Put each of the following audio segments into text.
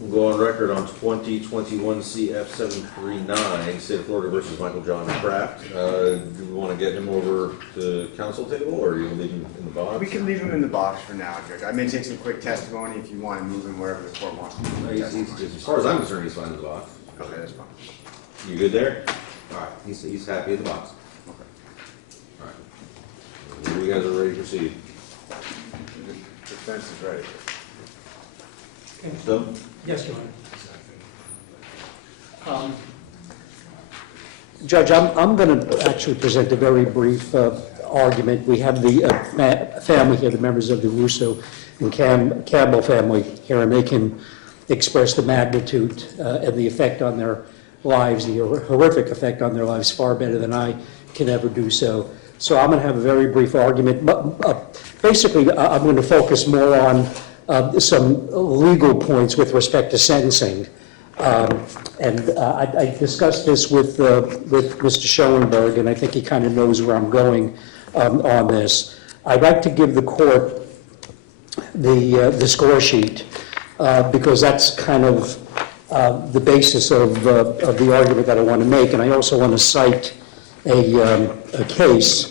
We'll go on record on 2021 CF 739, State of Florida versus Michael John Kraft. Do we want to get him over to council table, or are you going to leave him in the box? We can leave him in the box for now, Judge. I may take some quick testimony if you want to move him wherever the court wants. As far as I'm concerned, he's fine in the box. Okay, that's fine. You good there? All right, he's happy in the box. Okay. All right. You guys are ready to proceed. The defense is ready. So? Yes, Your Honor. Judge, I'm going to actually present a very brief argument. We have the family here, the members of the Russo and Campbell family here, and they can express the magnitude and the effect on their lives, the horrific effect on their lives, far better than I can ever do so. So I'm going to have a very brief argument. Basically, I'm going to focus more on some legal points with respect to sentencing. I discussed this with Mr. Schoenberg, and I think he kind of knows where I'm going on this. I'd like to give the court the score sheet because that's kind of the basis of the argument that I want to make, and I also want to cite a case.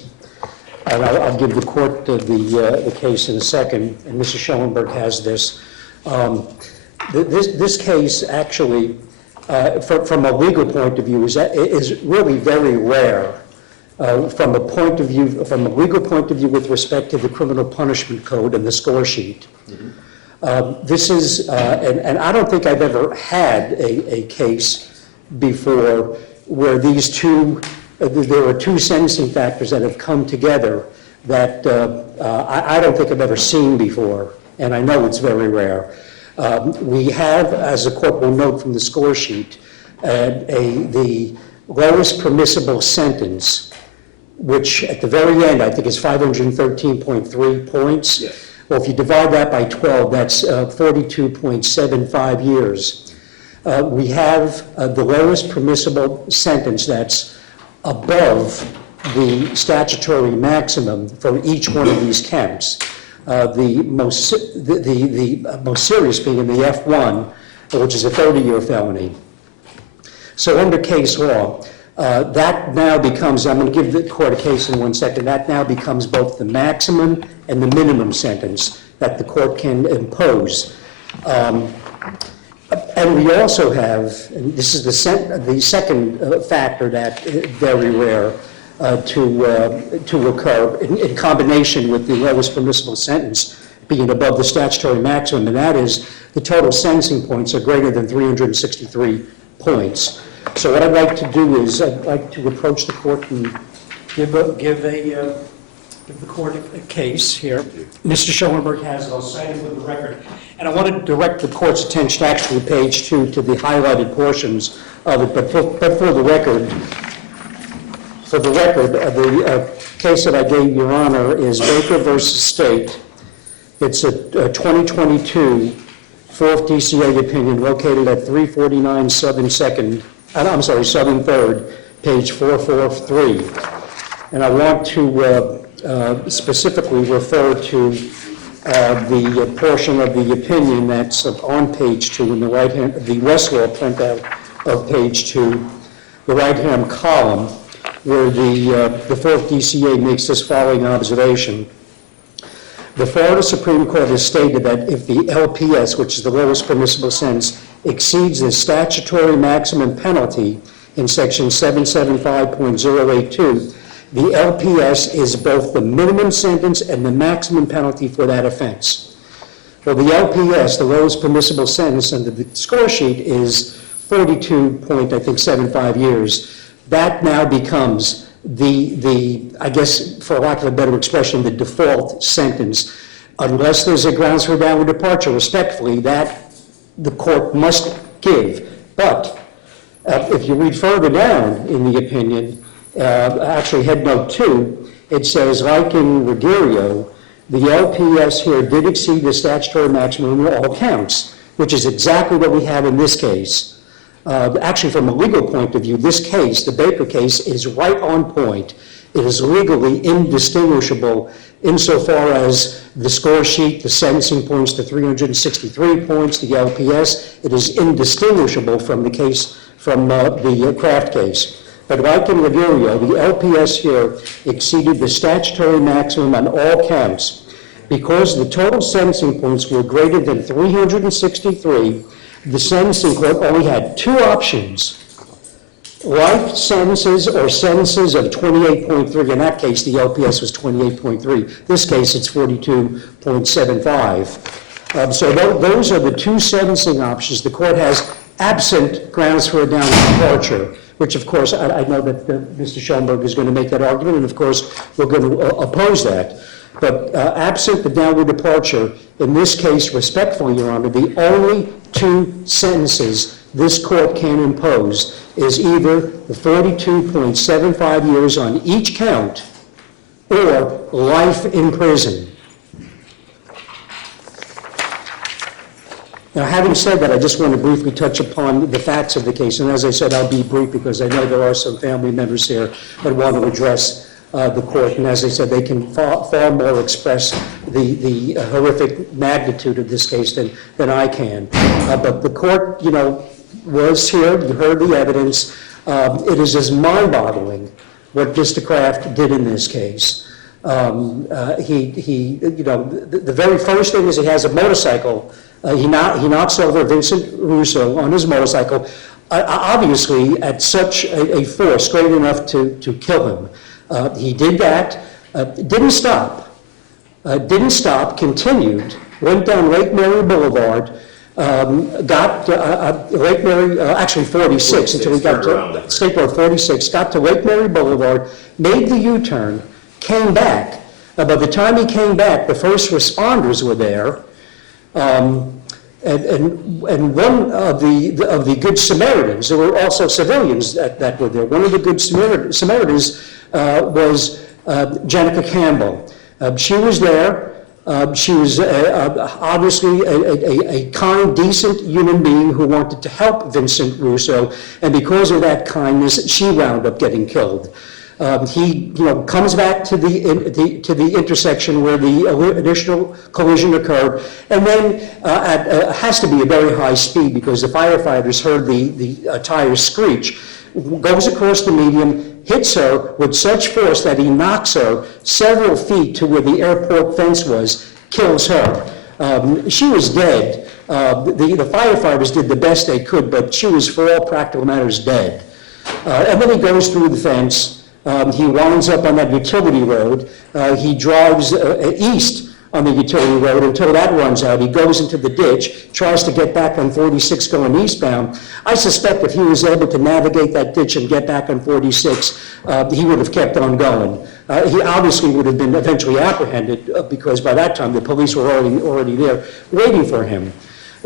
And I'll give the court the case in a second, and Mr. Schoenberg has this. This case actually, from a legal point of view, is really very rare. From a legal point of view with respect to the Criminal Punishment Code and the score sheet. Mm-hmm. This is, and I don't think I've ever had a case before where these two, there are two sentencing factors that have come together that I don't think I've ever seen before, and I know it's very rare. We have, as the court will note from the score sheet, the lowest permissible sentence, which at the very end I think is 513.3 points. Yes. Well, if you divide that by 12, that's 42.75 years. We have the lowest permissible sentence that's above the statutory maximum for each one of these counts. The most serious being in the F1, which is a 30-year felony. So under case law, that now becomes, I'm going to give the court a case in 1 second, that now becomes both the maximum and the minimum sentence that the court can impose. And we also have, and this is the second factor that is very rare to occur in combination with the lowest permissible sentence being above the statutory maximum, and that is the total sentencing points are greater than 363 points. So what I'd like to do is I'd like to approach the court and give the court a case here. Mr. Schoenberg has it. I'll cite it for the record. And I want to direct the court's attention actually to page 2 to the highlighted portions of it. But for the record, the case that I gave Your Honor is Baker v. State. It's a 2022 4th DCA opinion located at 349 Southern 3rd, page 443. And I want to specifically refer to the portion of the opinion that's on page 2 in the right-hand, the Westlaw printout of page 2, the right-hand column, where the 4th DCA makes this following observation. The Florida Supreme Court has stated that if the LPS, which is the lowest permissible sentence, exceeds the statutory maximum penalty in section 775.082, the LPS is both the minimum sentence and the maximum penalty for that offense. Well, the LPS, the lowest permissible sentence under the score sheet, is 42.75 years. That now becomes I guess, for lack of a better expression, the default sentence. Unless there's a grounds for downward departure, respectfully, that the court must give. But if you read further down in the opinion, actually headnote 2, it says, like in Ruggiero, the LPS here did exceed the statutory maximum in all counts, which is exactly what we have in this case. Actually, from a legal point of view, this case, the Baker case, is right on point. It is legally indistinguishable insofar as the score sheet, the sentencing points to 363 points, the LPS, it is indistinguishable from the case, from the Kraft case. But like in Laguerre, the LPS here exceeded the statutory maximum on all counts. Because the total sentencing points were greater than 363, the sentencing court only had two options: life sentences or sentences of 28.3. In that case, the LPS was 28.3. This case, it's 42.75. So those are the two sentencing options the court has, absent grounds for a downward departure, which of course, I know that Mr. Schoenberg is going to make that argument, and of course, we're going to oppose that. But absent the downward departure, in this case, respectfully, Your Honor, the only two sentences this court can impose is either the 42.75 years on each count or life in prison. Now, having said that, I just want to briefly touch upon the facts of the case. And as I said, I'll be brief because I know there are some family members here that want to address the court. And as I said, they can far more express the horrific magnitude of this case than I can. But the court, was here. You heard the evidence. It is just mind-boggling what Mr. Kraft did in this case. The very first thing is he has a motorcycle. He knocks over Vincent Russo on his motorcycle, obviously at such a force great enough to kill him. He did that, didn't stop, continued, went down Lake Mary Boulevard, got Lake Mary, actually 46, until he got to State Road 46, got to Lake Mary Boulevard, made the U-turn, came back. By the time he came back, the first responders were there. And one of the Good Samaritans, there were also civilians that were there. One of the Good Samaritans was Jenica Campbell. She was there. She was obviously a kind, decent human being who wanted to help Vincent Russo, and because of that kindness, she wound up getting killed. He comes back to the intersection where the initial collision occurred, and then has to be a very high speed because the firefighters heard the tires screech, goes across the median, hits her with such force that he knocks her several feet to where the airport fence was, kills her. She was dead. The firefighters did the best they could, but she was, for all practical matters, dead. And then he goes through the fence. He winds up on that utility road. He drives east on the utility road until that runs out. He goes into the ditch, tries to get back on 46 going eastbound. I suspect if he was able to navigate that ditch and get back on 46, he would have kept on going. He obviously would have been eventually apprehended because by that time the police were already there waiting for him.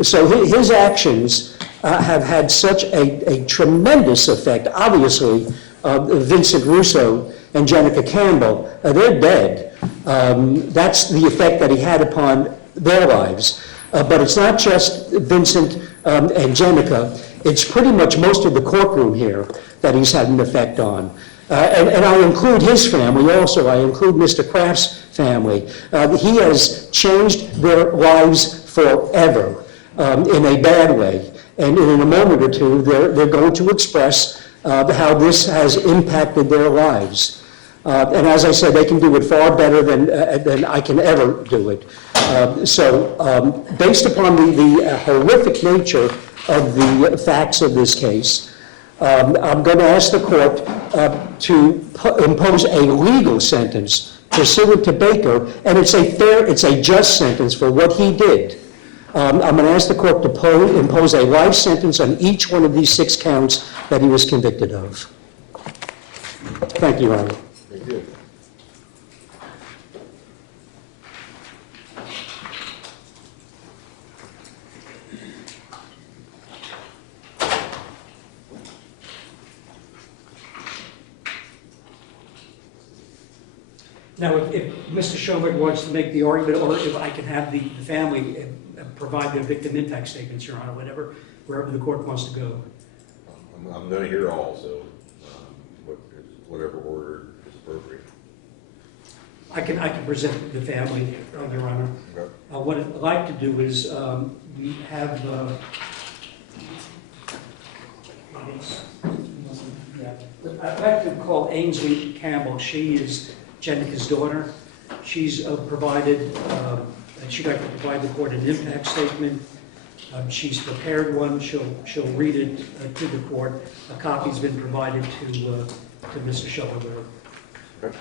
So his actions have had such a tremendous effect. Obviously, Vincent Russo and Jenica Campbell, they're dead. That's the effect that he had upon their lives. But it's not just Vincent and Jenica. It's pretty much most of the courtroom here that he's had an effect on. And I include his family also. I include Mr. Kraft's family. He has changed their lives forever in a bad way. And in a moment or two, they're going to express how this has impacted their lives. And as I said, they can do it far better than I can ever do it. So based upon the horrific nature of the facts of this case, I'm going to ask the court to impose a legal sentence pursuant to Baker, and it's a just sentence for what he did. I'm going to ask the court to impose a life sentence on each one of these 6 counts that he was convicted of. Thank you, Your Honor. Thank you. Now, if Mr. Schoenberg wants to make the argument, or if I can have the family provide their victim impact statements, Your Honor, wherever the court wants to go. I'm going to hear all, so whatever order is appropriate. I can present the family, Your Honor. Okay. What I'd like to do is, we have, I'd like to call Ainsley Campbell. She is Jenica's daughter. She's provided, and she'd like to provide the court an impact statement. She's prepared one. She'll read it to the court. A copy's been provided to Mr. Shuttleworth. Okay.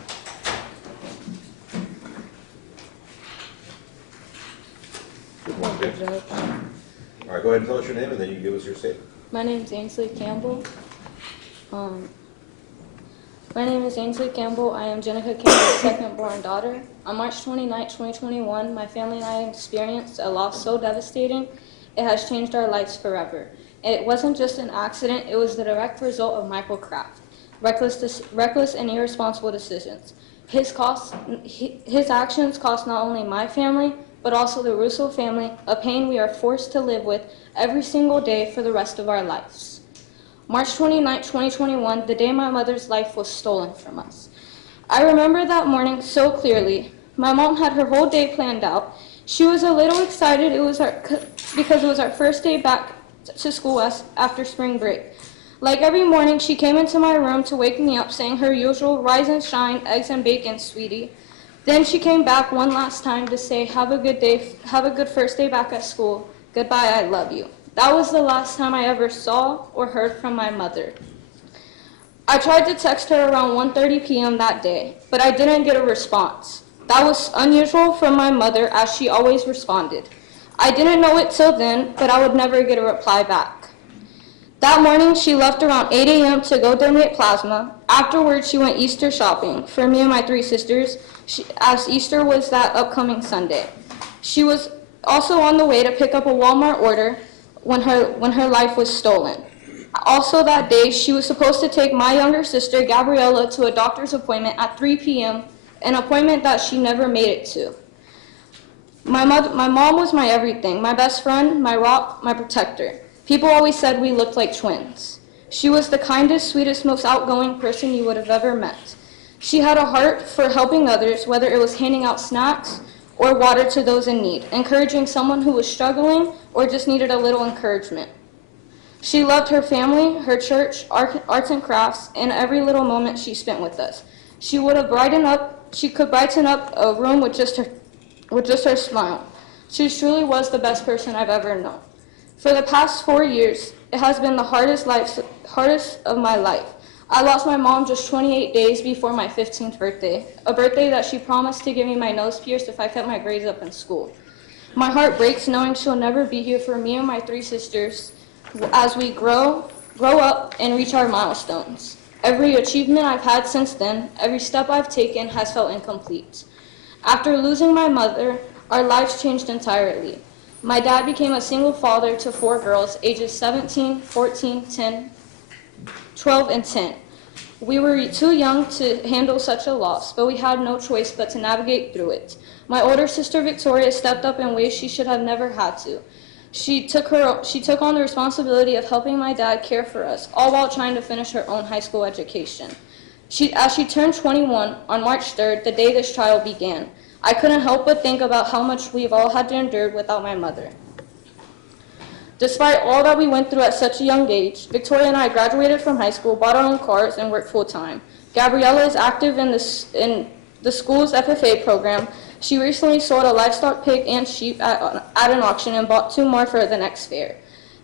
Good morning, James. Judge. All right, go ahead and tell us your name, and then you can give us your statement. My name is Ainsley Campbell. My name is Ainsley Campbell. I am Jenica Campbell's second-born daughter. On March 29, 2021, my family and I experienced a loss so devastating, it has changed our lives forever. It wasn't just an accident, it was the direct result of Michael Kraft. Reckless and irresponsible decisions. His actions cost not only my family, but also the Russo family, a pain we are forced to live with every single day for the rest of our lives. March 29, 2021, the day my mother's life was stolen from us. I remember that morning so clearly. My mom had her whole day planned out. She was a little excited because it was our first day back to school after spring break. Like every morning, she came into my room to wake me up saying her usual rise and shine, eggs and bacon, sweetie. Then she came back one last time to say, have a good day, have a good first day back at school. Goodbye, I love you. That was the last time I ever saw or heard from my mother. I tried to text her around 1:30 p.m. that day, but I didn't get a response. That was unusual from my mother, as she always responded. I didn't know it till then, but I would never get a reply back. That morning, she left around 8 a.m. to go donate plasma. Afterwards, she went Easter shopping for me and my three sisters, as Easter was that upcoming Sunday. She was also on the way to pick up a Walmart order when her life was stolen. Also that day, she was supposed to take my younger sister, Gabriella, to a doctor's appointment at 3 p.m., an appointment that she never made it to. My mom was my everything, my best friend, my rock, my protector. People always said we looked like twins. She was the kindest, sweetest, most outgoing person you would have ever met. She had a heart for helping others, whether it was handing out snacks or water to those in need, encouraging someone who was struggling or just needed a little encouragement. She loved her family, her church, arts and crafts, and every little moment she spent with us. She could brighten up a room with just her smile. She truly was the best person I've ever known. For the past 4 years, it has been the hardest of my life. I lost my mom just 28 days before my 15th birthday, a birthday that she promised to give me my nose pierced if I kept my grades up in school. My heart breaks knowing she'll never be here for me and my three sisters as we grow up and reach our milestones. Every achievement I've had since then, every step I've taken has felt incomplete. After losing my mother, our lives changed entirely. My dad became a single father to 4 girls, ages 17, 14, 10, 12, and 10. We were too young to handle such a loss, but we had no choice but to navigate through it. My older sister Victoria stepped up in ways she should have never had to. She took on the responsibility of helping my dad care for us, all while trying to finish her own high school education. As she turned 21 on March 3rd, the day this trial began, I couldn't help but think about how much we've all had to endure without my mother. Despite all that we went through at such a young age, Victoria and I graduated from high school, bought our own cars, and worked full-time. Gabriella is active in the school's FFA program. She recently sold a livestock pig and sheep at an auction and bought 2 more for the next fair.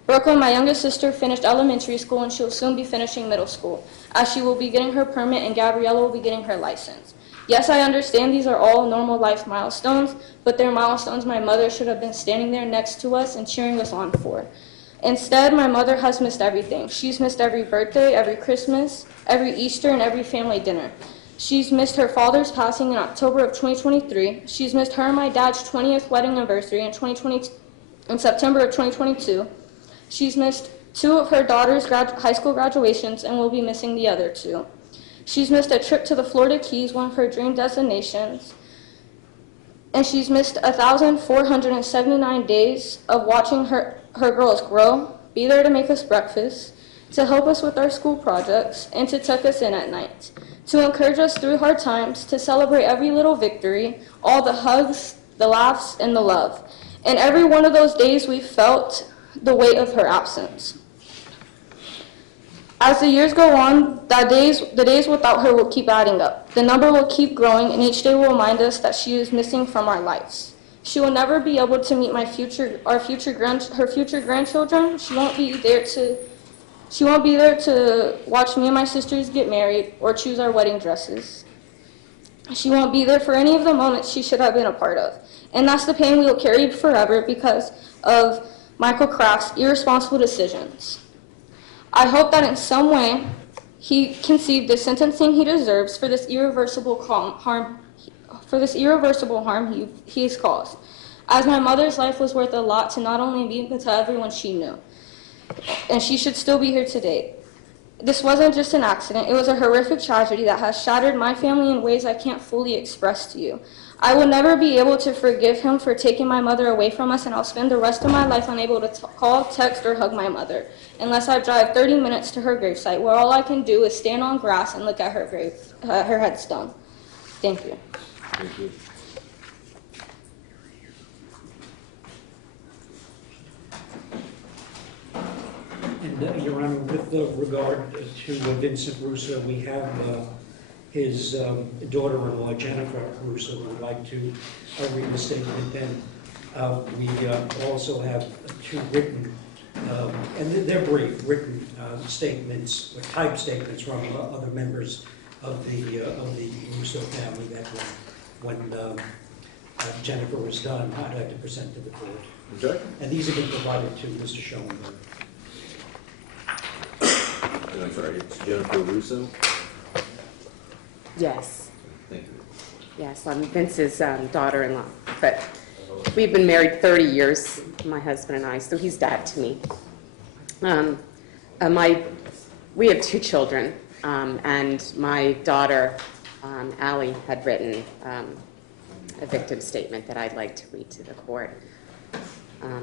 Brooklyn, my youngest sister, finished elementary school and she'll soon be finishing middle school, as she will be getting her permit and Gabriella will be getting her license. Yes, I understand these are all normal life milestones, but they're milestones my mother should have been standing there next to us and cheering us on for. Instead, my mother has missed everything. She's missed every birthday, every Christmas, every Easter, and every family dinner. She's missed her father's passing in October of 2023. She's missed her and my dad's 20th wedding anniversary in September of 2022. She's missed 2 of her daughter's high school graduations and will be missing the other 2. She's missed a trip to the Florida Keys, one of her dream destinations. And she's missed 1,479 days of watching her girls grow, be there to make us breakfast, to help us with our school projects, and to tuck us in at night. to encourage us through hard times, to celebrate every little victory, all the hugs, the laughs, and the love. And every one of those days we felt the weight of her absence. As the years go on, the days without her will keep adding up. The number will keep growing, and each day will remind us that she is missing from our lives. She will never be able to meet her future grandchildren. She won't be there to watch me and my sisters get married or choose our wedding dresses. She won't be there for any of the moments she should have been a part of. And that's the pain we will carry forever because of Michael Kraft's irresponsible decisions. I hope that in some way he conceived the sentencing he deserves for this irreversible harm he has caused. As my mother's life was worth a lot to not only me but to everyone she knew. And she should still be here today. This wasn't just an accident, it was a horrific tragedy that has shattered my family in ways I can't fully express to you. I will never be able to forgive him for taking my mother away from us, and I'll spend the rest of my life unable to call, text, or hug my mother, unless I drive 30 minutes to her gravesite, where all I can do is stand on grass and look at her headstone. Thank you. Thank you. And, Your Honor, with regard to Vincent Russo, we have his daughter-in-law, Jennifer Russo, who would like to read the statement. Then we also have two written, and they're brief, written statements, or typed statements from other members of the Russo family that when Jennifer was done, I'd like to present to the court. Okay. And these have been provided to Mr. Schoenberg. And I'm sorry, it's Jennifer Russo. Yes, Thank you. yes, I'm Vince's daughter-in-law, but we've been married 30 years, my husband and I, so he's dad to me. We have two children, and my daughter, Allie, had written a victim statement that I'd like to read to the court.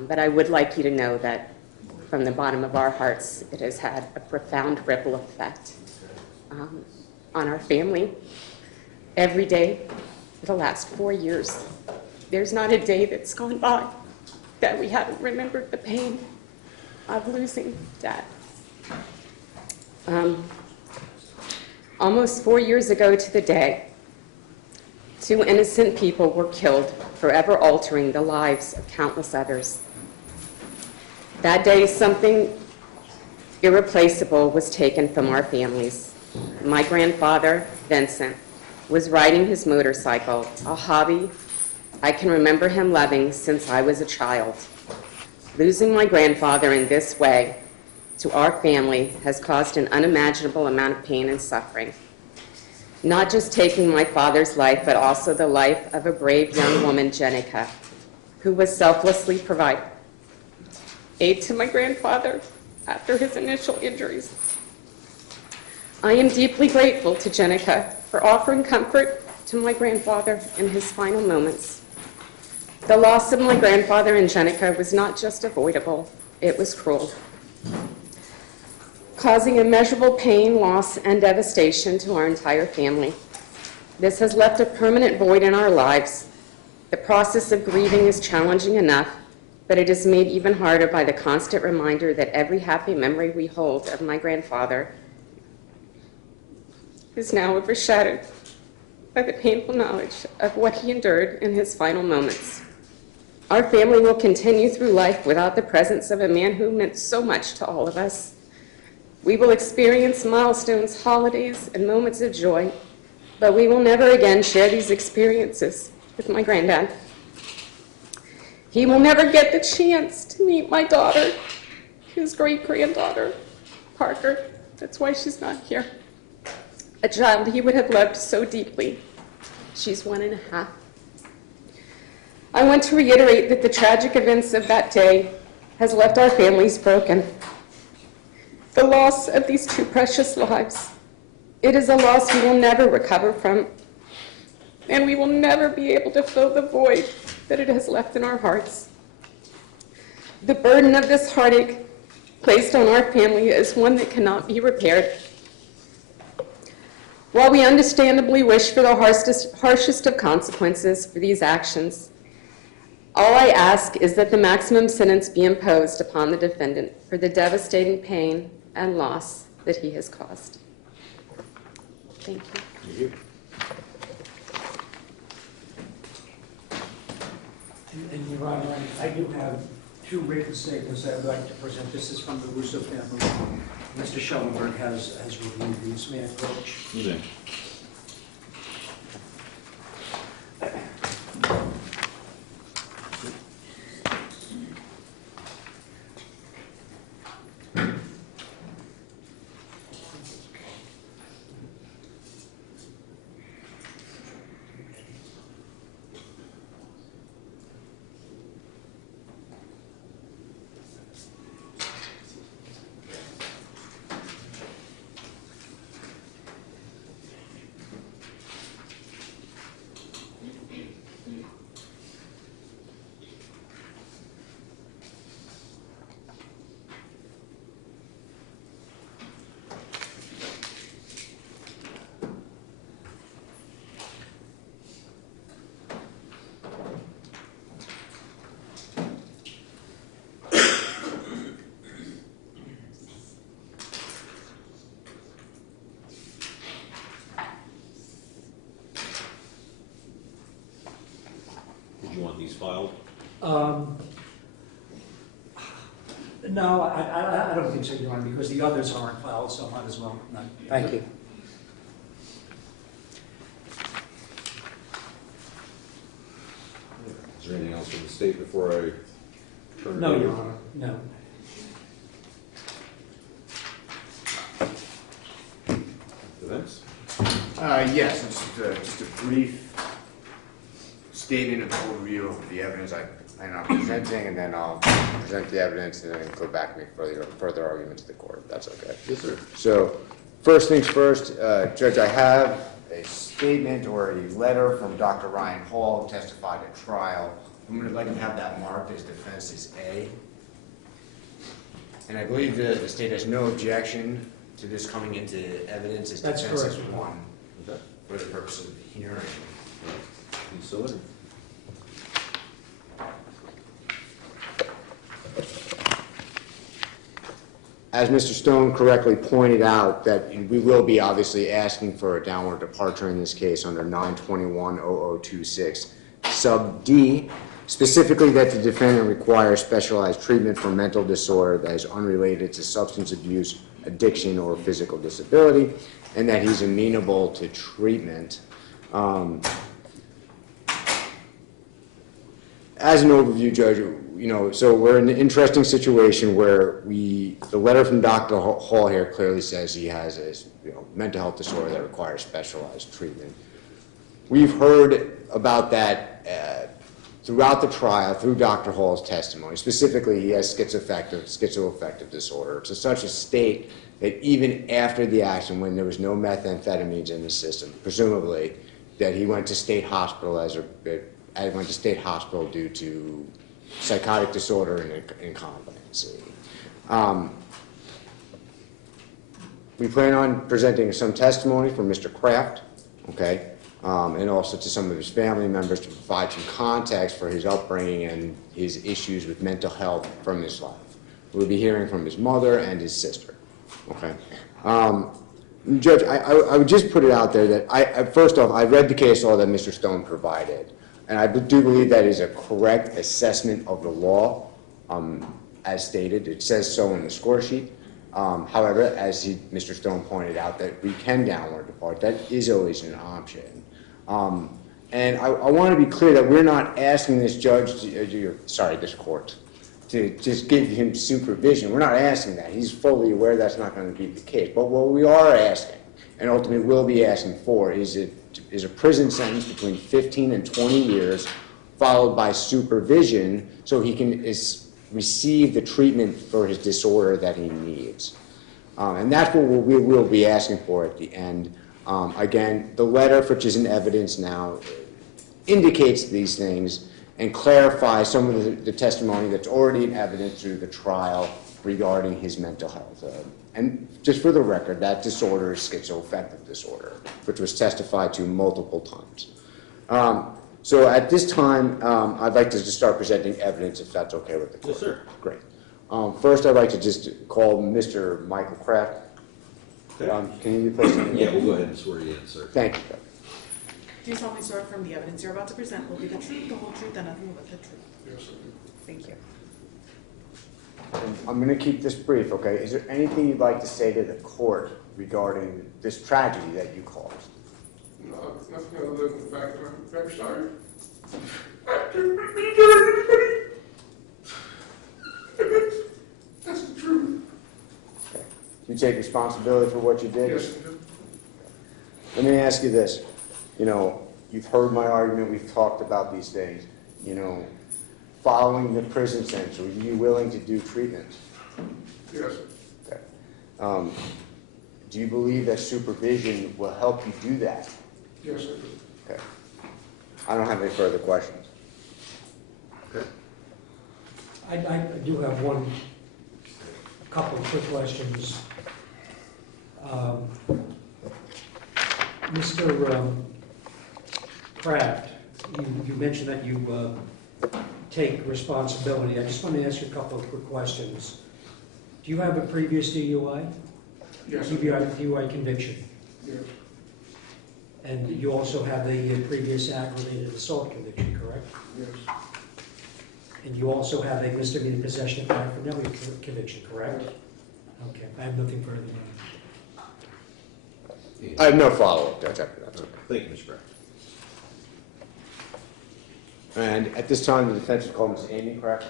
But I would like you to know that from the bottom of our hearts, it has had a profound ripple effect on our family. Every day for the last 4 years, there's not a day that's gone by that we haven't remembered the pain of losing Dad. Almost 4 years ago to the day, 2 innocent people were killed, forever altering the lives of countless others. That day, something irreplaceable was taken from our families. My grandfather, Vincent, was riding his motorcycle, a hobby I can remember him loving since I was a child. Losing my grandfather in this way to our family has caused an unimaginable amount of pain and suffering. Not just taking my father's life, but also the life of a brave young woman, Jenica, who was selflessly providing aid to my grandfather after his initial injuries. I am deeply grateful to Jenica for offering comfort to my grandfather in his final moments. The loss of my grandfather and Jenica was not just avoidable, it was cruel, causing immeasurable pain, loss, and devastation to our entire family. This has left a permanent void in our lives. The process of grieving is challenging enough, but it is made even harder by the constant reminder that every happy memory we hold of my grandfather is now overshadowed by the painful knowledge of what he endured in his final moments. Our family will continue through life without the presence of a man who meant so much to all of us. We will experience milestones, holidays, and moments of joy, but we will never again share these experiences with my granddad. He will never get the chance to meet my daughter, his great-granddaughter, Parker. That's why she's not here. A child he would have loved so deeply. She's 1.5. I want to reiterate that the tragic events of that day has left our families broken. The loss of these 2 precious lives, it is a loss we will never recover from, and we will never be able to fill the void that it has left in our hearts. The burden of this heartache placed on our family is one that cannot be repaired. While we understandably wish for the harshest of consequences for these actions, all I ask is that the maximum sentence be imposed upon the defendant for the devastating pain and loss that he has caused. Thank you. Thank you. And Your Honor, I do have two written statements I would like to present. This is from the Russo family. Mr. Schellenberg has reviewed these. May I approach? Okay. Did you want these filed? No, I don't think so, Your Honor, because the others aren't filed, so I might as well not. Thank you. Is there anything else from the state before I turn it No, over? Your Honor, no. Vince? Yes, just a brief statement of overview of the evidence I plan on presenting, and then I'll present the evidence and then go back and make further arguments to the court, if that's okay. Yes, sir. So, first things first, Judge, I have a statement or a letter from Dr. Ryan Hall, who testified at trial. I'm going to like to have that marked as defense A. And I believe the state has no objection to this coming into evidence as That's defense correct. one Okay. for the purpose of the hearing. You still in? As Mr. Stone correctly pointed out, that we will be obviously asking for a downward departure in this case under 921-0026 sub D, specifically that the defendant requires specialized treatment for mental disorder that is unrelated to substance abuse, addiction, or physical disability, and that he's amenable to treatment. As an overview, Judge, so we're in an interesting situation where the letter from Dr. Hall here clearly says he has a mental health disorder that requires specialized treatment. We've heard about that throughout the trial, through Dr. Hall's testimony. Specifically, he has schizoaffective disorder to such a state that even after the action, when there was no methamphetamines in the system, presumably, that he went to state hospital due to psychotic disorder and incompetency. We plan on presenting some testimony from Mr. Kraft, okay, and also to some of his family members to provide some context for his upbringing and his issues with mental health from his life. We'll be hearing from his mother and his sister, okay? Judge, I would just put it out there that first off, I read the case law that Mr. Stone provided, and I do believe that is a correct assessment of the law, as stated. It says so in the score sheet. However, as Mr. Stone pointed out, that we can downward depart. That is always an option. And I want to be clear that we're not asking this judge, this court, to just give him supervision. We're not asking that. He's fully aware that's not going to be the case. But what we are asking, and ultimately will be asking for, is a prison sentence between 15 and 20 years, followed by supervision, so he can receive the treatment for his disorder that he needs. And that's what we will be asking for at the end. Again, the letter, which is in evidence now, indicates these things and clarifies some of the testimony that's already in evidence through the trial regarding his mental health. And just for the record, that disorder is schizoaffective disorder, which was testified to multiple times. So at this time, I'd like to just start presenting evidence, if that's okay with the court. Yes, sir. Great. First, I'd like to just call Mr. Michael Kraft. Can you please? Yeah, we'll go ahead and swear you in, sir. Thank you. Do you solemnly swear from the evidence you're about to present will be the truth, the whole truth, and nothing but the truth? Yes, I do. Thank you. I'm going to keep this brief, okay? Is there anything you'd like to say to the court regarding this tragedy that you caused? No, nothing other than the fact that I'm very sorry. I didn't mean to do anybody. That's the truth. Okay. Do you take responsibility for what you did? Yes, I do. Let me ask you this. You know, you've heard my argument, we've talked about these things. You know, following the prison sentence, were you willing to do treatment? Yes, Okay. Do you believe that supervision will help you do that? yes, I do. Okay. I don't have any further questions. Okay. I do have a couple of quick questions. Mr. Kraft, you mentioned that you take responsibility. I just want to ask you a couple of quick questions. Do you have a previous DUI? Yes, I do. DUI conviction? Yes, And you also have a previous aggravated assault conviction, correct? yes, And you also have a misdemeanor possession of paraphernalia conviction, correct? yes. Okay, I have nothing further. I have no follow-up, Judge. That's okay. Thank you, Mr. Kraft. And at this time, the defense will call Ms. Amy Kraft.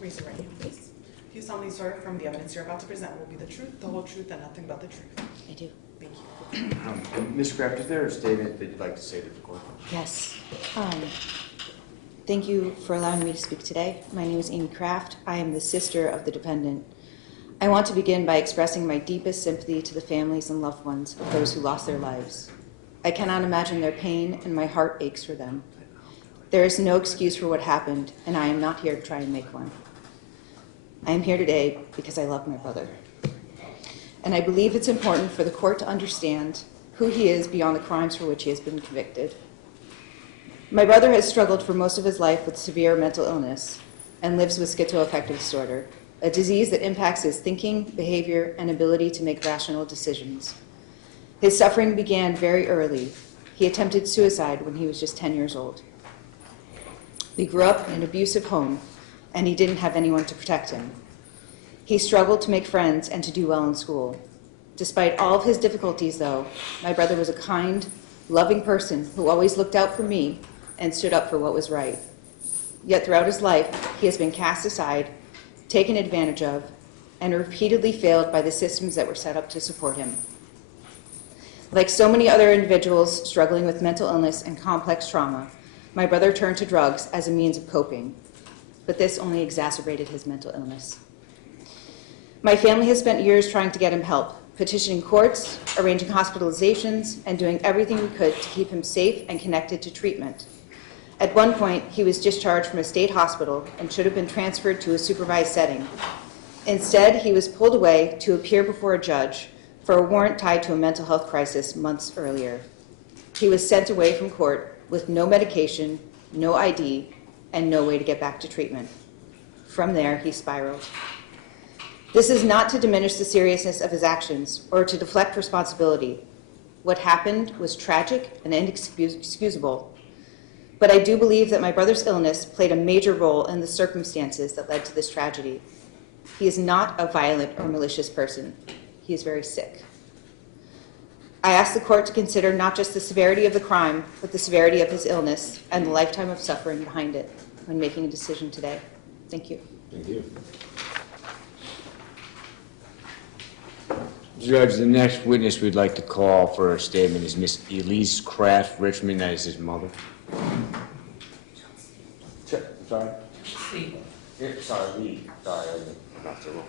Raise your right hand, please. Do you solemnly swear from the evidence you're about to present will be the truth, the whole truth, and nothing but the truth? I do. Thank you. Ms. Kraft, is there a statement that you'd like to say to the court? Yes. Thank you for allowing me to speak today. My name is Amy Kraft. I am the sister of the dependent. I want to begin by expressing my deepest sympathy to the families and loved ones of those who lost their lives. I cannot imagine their pain, and my heart aches for them. There is no excuse for what happened, and I am not here to try and make one. I am here today because I love my brother. And I believe it's important for the court to understand who he is beyond the crimes for which he has been convicted. My brother has struggled for most of his life with severe mental illness and lives with schizoaffective disorder, a disease that impacts his thinking, behavior, and ability to make rational decisions. His suffering began very early. He attempted suicide when he was just 10 years old. We grew up in an abusive home, and he didn't have anyone to protect him. He struggled to make friends and to do well in school. Despite all of his difficulties, though, my brother was a kind, loving person who always looked out for me and stood up for what was right. Yet throughout his life, he has been cast aside, taken advantage of, and repeatedly failed by the systems that were set up to support him. Like so many other individuals struggling with mental illness and complex trauma, my brother turned to drugs as a means of coping, but this only exacerbated his mental illness. My family has spent years trying to get him help, petitioning courts, arranging hospitalizations, and doing everything we could to keep him safe and connected to treatment. At one point, he was discharged from a state hospital and should have been transferred to a supervised setting. Instead, he was pulled away to appear before a judge for a warrant tied to a mental health crisis months earlier. He was sent away from court with no medication, no ID, and no way to get back to treatment. From there, he spiraled. This is not to diminish the seriousness of his actions or to deflect responsibility. What happened was tragic and inexcusable, but I do believe that my brother's illness played a major role in the circumstances that led to this tragedy. He is not a violent or malicious person. He is very sick. I ask the court to consider not just the severity of the crime, but the severity of his illness and the lifetime of suffering behind it when making a decision today. Thank you. Thank you. Judge, the next witness we'd like to call for a statement is Miss Elise Kraft Richmond, that is his mother. Sorry? Lee. Yeah, sorry, Lee. Sorry, I got the wrong.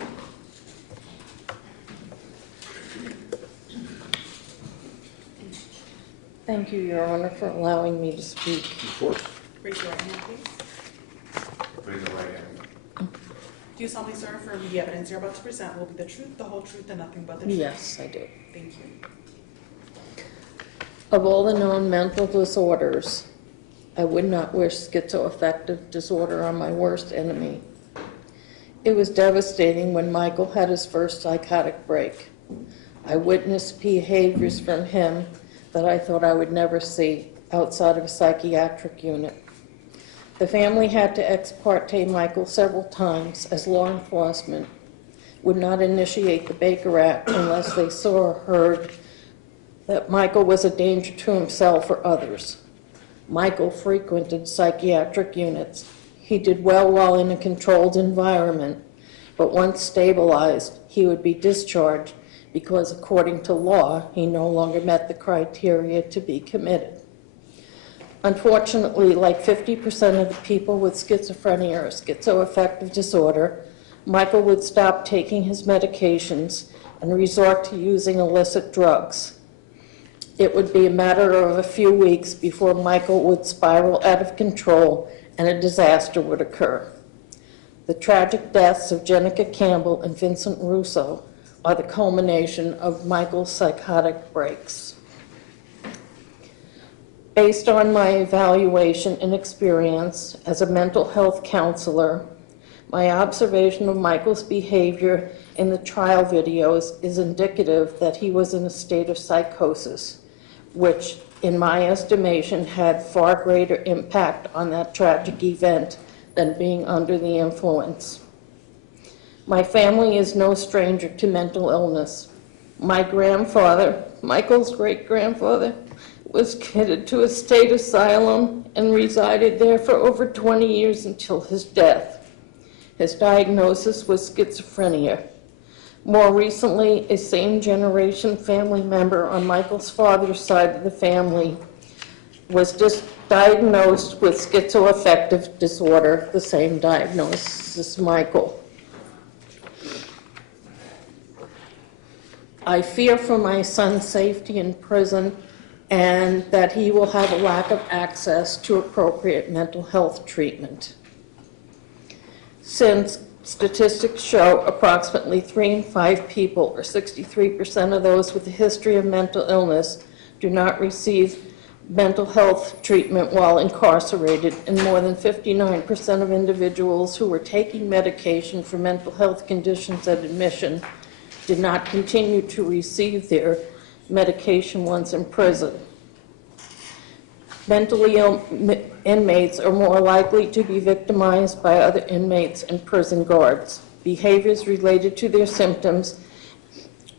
Thank you, Your Honor, for allowing me to speak. Of course. Raise your right hand, please. Raise the right hand. Do you solemnly swear affirm the evidence you're about to present will be the truth, the whole truth, and nothing but the truth? Yes, I do. Thank you. Of all the known mental disorders, I would not wish schizoaffective disorder on my worst enemy. It was devastating when Michael had his first psychotic break. I witnessed behaviors from him that I thought I would never see outside of a psychiatric unit. The family had to ex parte Michael several times as law enforcement would not initiate the Baker Act unless they saw or heard that Michael was a danger to himself or others. Michael frequented psychiatric units. He did well while in a controlled environment, but once stabilized, he would be discharged because, according to law, he no longer met the criteria to be committed. Unfortunately, like 50% of the people with schizophrenia or schizoaffective disorder, Michael would stop taking his medications and resort to using illicit drugs. It would be a matter of a few weeks before Michael would spiral out of control and a disaster would occur. The tragic deaths of Jenica Campbell and Vincent Russo are the culmination of Michael's psychotic breaks. Based on my evaluation and experience as a mental health counselor, my observation of Michael's behavior in the trial videos is indicative that he was in a state of psychosis, which, in my estimation, had far greater impact on that tragic event than being under the influence. My family is no stranger to mental illness. My grandfather, Michael's great-grandfather, was committed to a state asylum and resided there for over 20 years until his death. His diagnosis was schizophrenia. More recently, a same-generation family member on Michael's father's side of the family was diagnosed with schizoaffective disorder, the same diagnosis as Michael. I fear for my son's safety in prison and that he will have a lack of access to appropriate mental health treatment. Since statistics show approximately 3 in 5 people, or 63% of those with a history of mental illness, do not receive mental health treatment while incarcerated, and more than 59% of individuals who were taking medication for mental health conditions at admission did not continue to receive their medication once in prison. Mentally ill inmates are more likely to be victimized by other inmates and prison guards. Behaviors related to their symptoms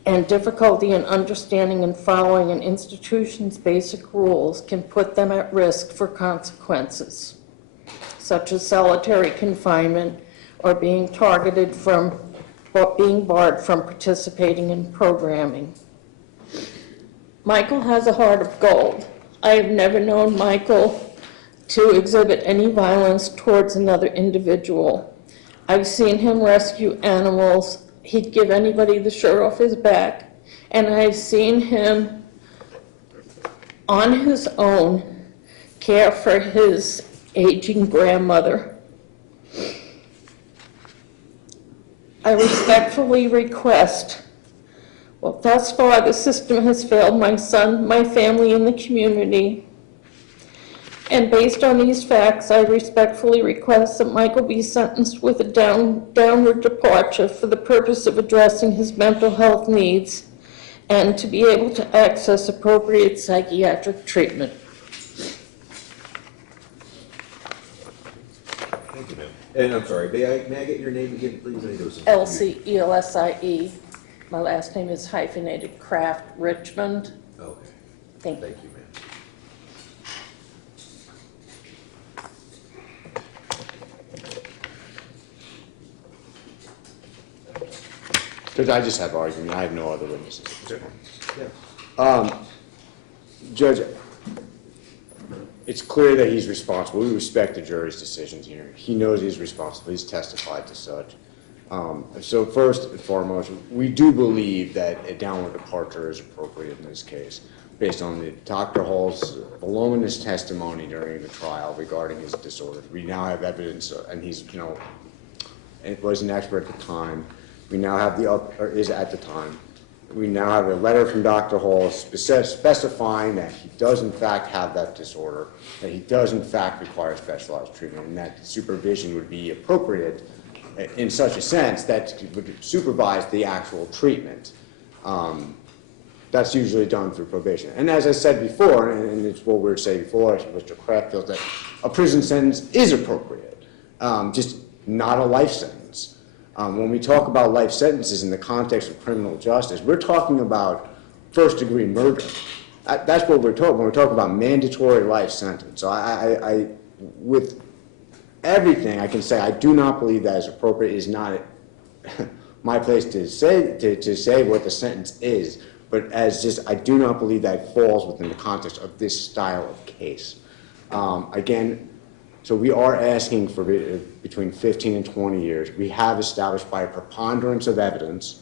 and difficulty in understanding and following an institution's basic rules can put them at risk for consequences, such as solitary confinement or being targeted from being barred from participating in programming. Michael has a heart of gold. I have never known Michael to exhibit any violence towards another individual. I've seen him rescue animals. He'd give anybody the shirt off his back. And I've seen him, on his own, care for his aging grandmother. I respectfully request, well, thus far the system has failed my son, my family, and the community. And based on these facts, I respectfully request that Michael be sentenced with a downward departure for the purpose of addressing his mental health needs and to be able to access appropriate psychiatric treatment. Thank you, ma'am. And I'm sorry, may I get your name again, please? I think there was some Elsie, E-L-S-I-E. My last name is hyphenated Kraft Richmond. Okay. Thank you. Thank you, ma'am. Judge, I just have argument. I have no other witnesses. Okay. Yeah. Judge, it's clear that he's responsible. We respect the jury's decisions here. He knows he's responsible. He's testified to such. So first and foremost, we do believe that a downward departure is appropriate in this case, based on Dr. Hall's voluminous testimony during the trial regarding his disorders. We now have evidence, and he's, it was an expert at the time. We now have is at the time. We now have a letter from Dr. Hall specifying that he does in fact have that disorder, that he does in fact require specialized treatment, and that supervision would be appropriate in such a sense that it would supervise the actual treatment. That's usually done through probation. And as I said before, and it's what we were saying before, Mr. Kraft feels that a prison sentence is appropriate, just not a life sentence. When we talk about life sentences in the context of criminal justice, we're talking about first-degree murder. That's what we're talking about. We're talking about mandatory life sentence. So I with everything I can say, I do not believe that is appropriate. It is not my place to say what the sentence is, but as just I do not believe that falls within the context of this style of case. Again, so we are asking for between 15 and 20 years. We have established by a preponderance of evidence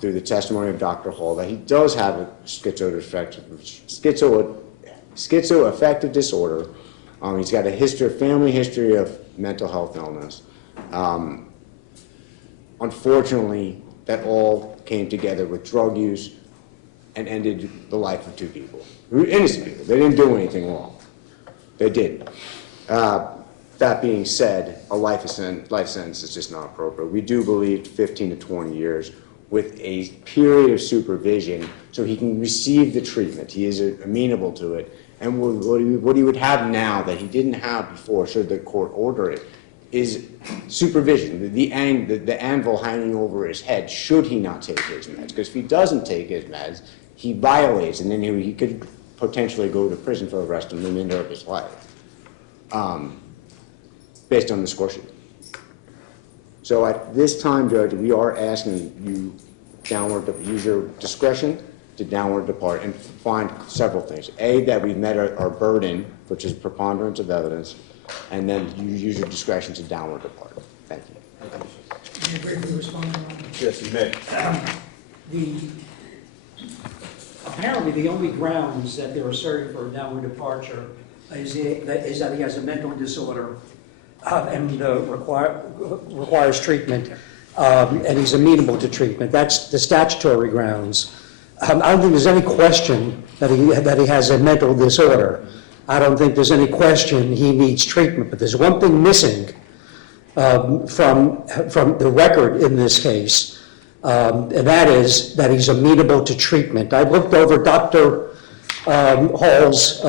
through the testimony of Dr. Hall that he does have a schizoaffective disorder. He's got a family history of mental health illness. Unfortunately, that all came together with drug use and ended the life of two people. Innocent people. They didn't do anything wrong. They didn't. That being said, a life sentence is just not appropriate. We do believe 15 to 20 years with a period of supervision so he can receive the treatment. He is amenable to it. And what he would have now that he didn't have before, should the court order it, is supervision, the anvil hanging over his head should he not take his meds. Because if he doesn't take his meds, he violates, and then he could potentially go to prison for the rest of the remainder of his life, based on the score sheet. So at this time, Judge, we are asking you use your discretion to downward depart and find several things. A, that we've met our burden, which is preponderance of evidence, and then you use your discretion to downward depart. Thank you. Can you briefly respond, Your Honor? Yes, you may. Apparently, the only grounds that they're asserting for a downward departure is that he has a mental disorder and requires treatment, and he's amenable to treatment. That's the statutory grounds. I don't think there's any question that he has a mental disorder. I don't think there's any question he needs treatment. But there's one thing missing from the record in this case, and that is that he's amenable to treatment. I looked over Dr. Hall's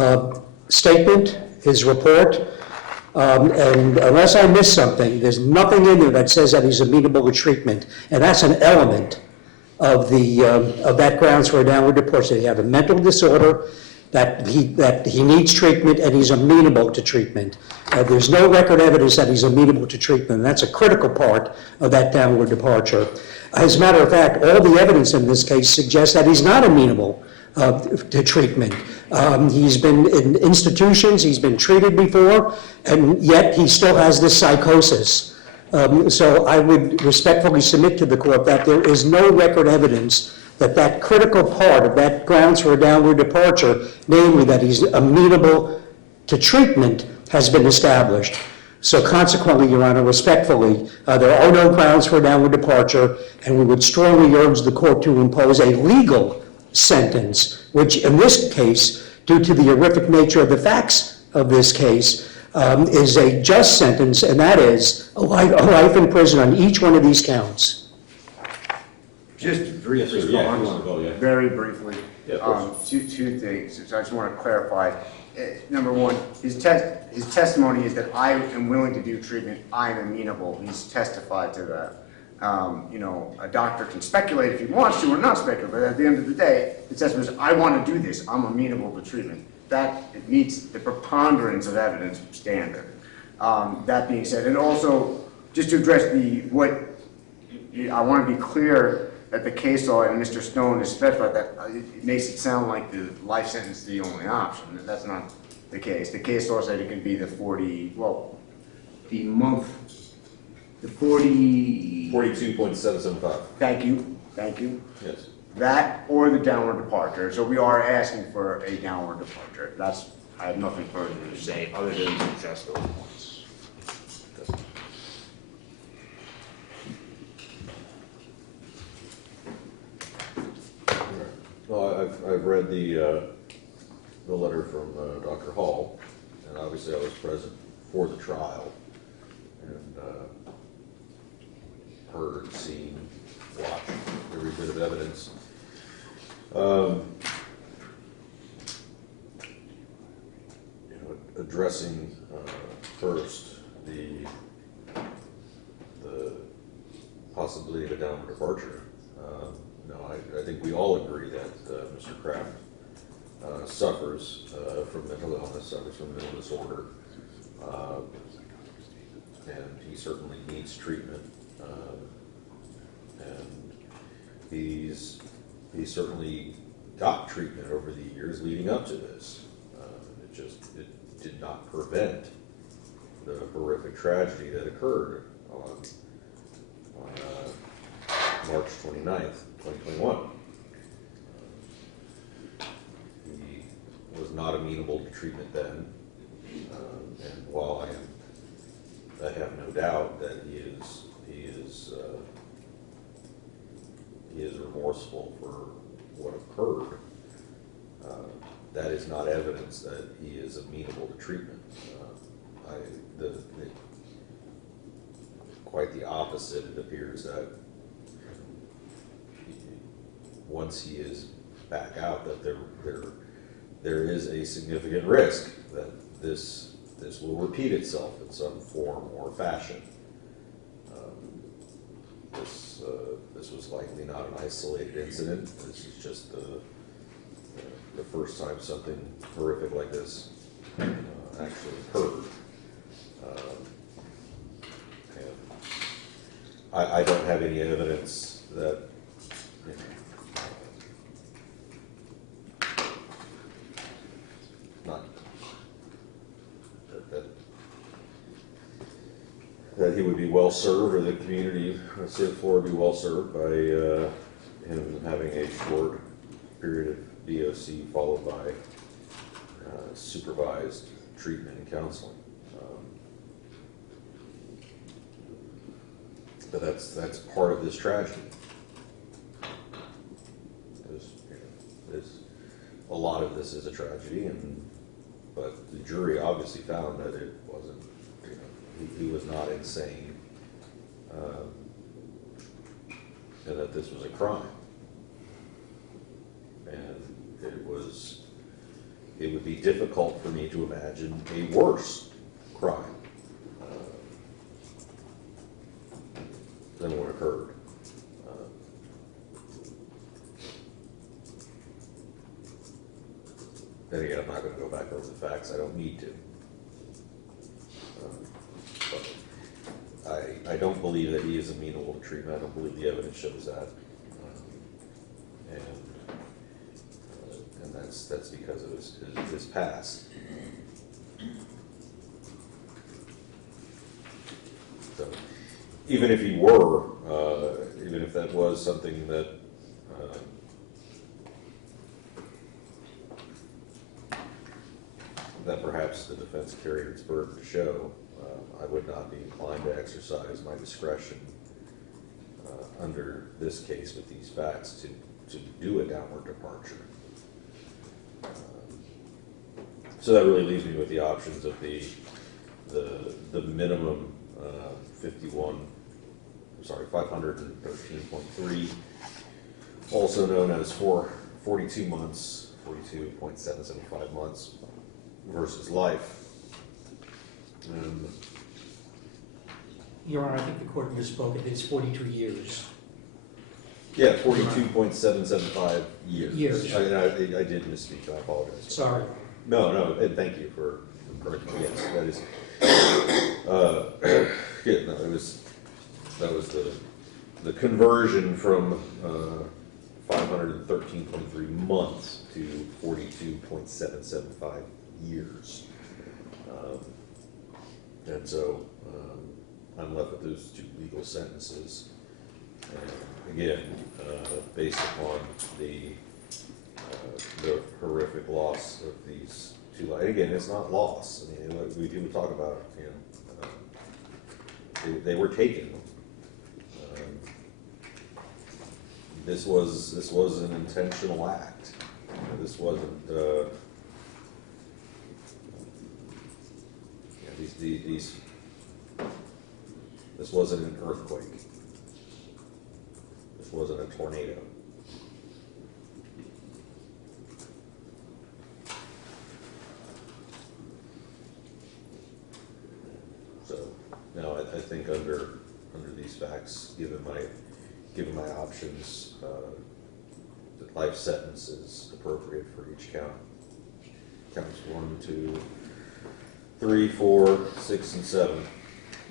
statement, his report, and unless I missed something, there's nothing in there that says that he's amenable to treatment, and that's an element of that grounds for a downward departure. He has a mental disorder, that he needs treatment, and he's amenable to treatment. There's no record evidence that he's amenable to treatment, and that's a critical part of that downward departure. As a matter of fact, all the evidence in this case suggests that he's not amenable to treatment. He's been in institutions, he's been treated before, and yet he still has this psychosis. So I would respectfully submit to the court that there is no record evidence that critical part of that grounds for a downward departure, namely that he's amenable to treatment, has been established. So consequently, Your Honor, respectfully, there are no grounds for a downward departure, and we would strongly urge the court to impose a legal sentence, which in this case, due to the horrific nature of the facts of this case, is a just sentence, and that is a life in prison on each one of these counts. Just briefly, very briefly, two things. So I just want to clarify. Number one, his testimony is that I am willing to do treatment. I am amenable. He's testified to that. A doctor can speculate if he wants to or not speculate, but at the end of the day, the testimony is, I want to do this. I'm amenable to treatment. That it meets the preponderance of evidence standard. That being said, and also just to address I want to be clear that the case law, and Mr. Stone has specified that it makes it sound like the life sentence is the only option. That's not the case. The case law said it can be the The 40. 42.775, Thank you, thank you. yes. That or the downward departure. So we are asking for a downward departure. That's, I have nothing further to say other than to address those points. Well, I've read the letter from Dr. Hall, and obviously I was present for the trial, and heard, seen, watched every bit of evidence. Addressing first the possibility of a downward departure. No, I think we all agree that Mr. Kraft suffers from mental illness, suffers from mental disorder, and he certainly needs treatment. And he's certainly got treatment over the years leading up to this. It did not prevent the horrific tragedy that occurred on March 29th, 2021. He was not amenable to treatment then, and while I have no doubt that he is remorseful for what occurred, that is not evidence that he is amenable to treatment. Quite the opposite. It appears that once he is back out, that there is a significant risk that this will repeat itself in some form or fashion. This was likely not an isolated incident. This is just the first time something horrific like this actually occurred. And I don't have any evidence that, that he would be well served, or the community of South Florida would be well served by him having a short period of DOC followed by supervised treatment and counseling. But that's part of this tragedy. A lot of this is a tragedy, but the jury obviously found that it wasn't. He was not insane, and that this was a crime, and it would be difficult for me to imagine a worse crime than what occurred. Then again, I'm not going to go back over the facts. I don't need to. But I don't believe that he is amenable to treatment. I don't believe the evidence shows that. And that's because of his past. So even if he were, even if that was something that that perhaps the defense carried its burden to show, I would not be inclined to exercise my discretion under this case with these facts to do a downward departure. So that really leaves me with the options of the minimum 513.3, also known as 42 months, 42.775 months versus life. Your Honor, I think the court misspoke. It's 42 years. Yeah, 42.775 years. Years. I did misspeak. I apologize. Sorry. No, and thank you for correcting me. Yes, that is. Yeah, no, that was the conversion from 513.3 months to 42.775 years. And so I'm left with those two legal sentences. And again, based upon the horrific loss of these two lives. Again, it's not loss. I mean, like we people talk about, they were taken. This was an intentional act. This wasn't. This wasn't an earthquake. This wasn't a tornado. So, no, I think under these facts, given my options, the life sentence is appropriate for each count. Counts 1, 2, 3, 4, 6, and 7.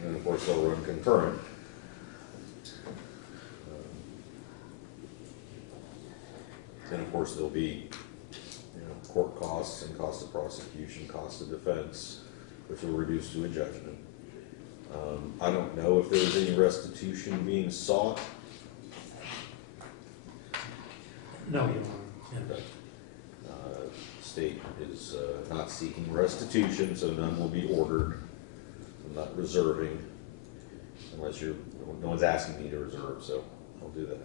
And of course, they'll run concurrent. And of course, there'll be, court costs and costs of prosecution, costs of defense, which will reduce to a judgment. I don't know if there's any restitution being sought. No, you don't. Okay. State is not seeking restitution, so none will be ordered. I'm not reserving, unless no one's asking me to reserve, so I'll do that.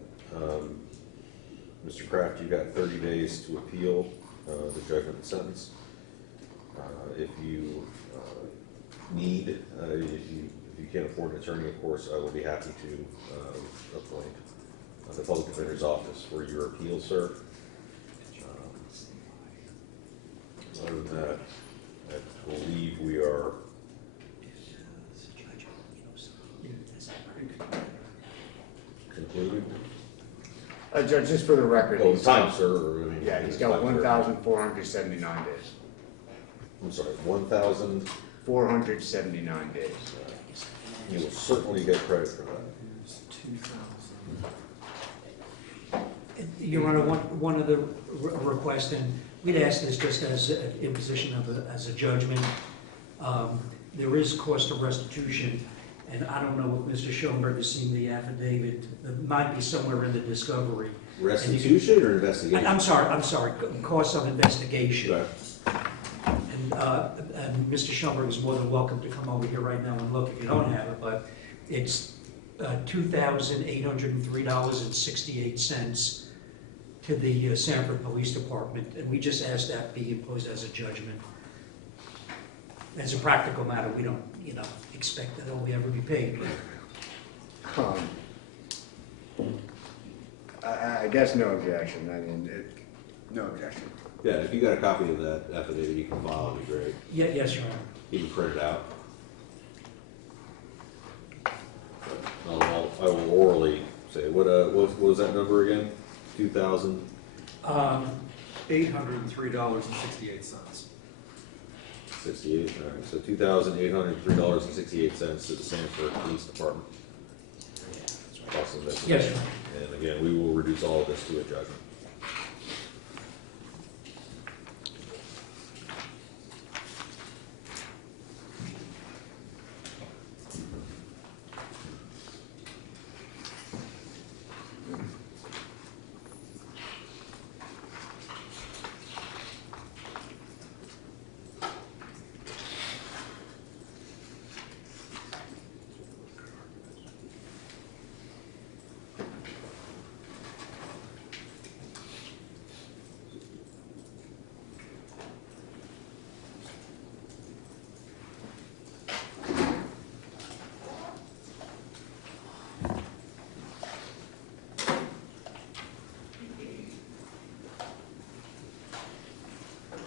Mr. Kraft, you've got 30 days to appeal the judgment and sentence. If you need, if you can't afford an attorney, of course, I will be happy to appoint the public defender's office for your appeal, sir. Other than that, I believe we are concluded. Judge, just for the record. Oh, time, sir. Or, I mean, Yeah, he's got 1,479 days. I'm sorry, 1,000. 479 days. You will certainly get credit for that. Your Honor, one of the requests, and we'd ask this just as an imposition as a judgment. There is cost of restitution, and I don't know if Mr. Schoenberg has seen the affidavit. It might be somewhere in the discovery. Restitution or investigation? I'm sorry, cost of investigation. Right. And Mr. Schoenberg is more than welcome to come over here right now and look if you don't have it, but it's $2,803.68 to the Sanford Police Department, and we just ask that be imposed as a judgment. As a practical matter, we don't, expect that it'll ever be paid. I guess no objection. I mean, no objection. Yeah, if you got a copy of that affidavit, you can file, it'd be great. Yeah, yes, Your Honor. You can print it out. I will orally say, what was that number again? 2,000? $803.68. 68, all right, so $2,803.68 to the Sanford Police Department. Cost of investigation. Yes, sir. And again, we will reduce all of this to a judgment.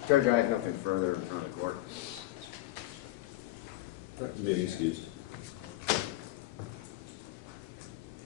Judge, I have nothing further in front of the court. Maybe excused.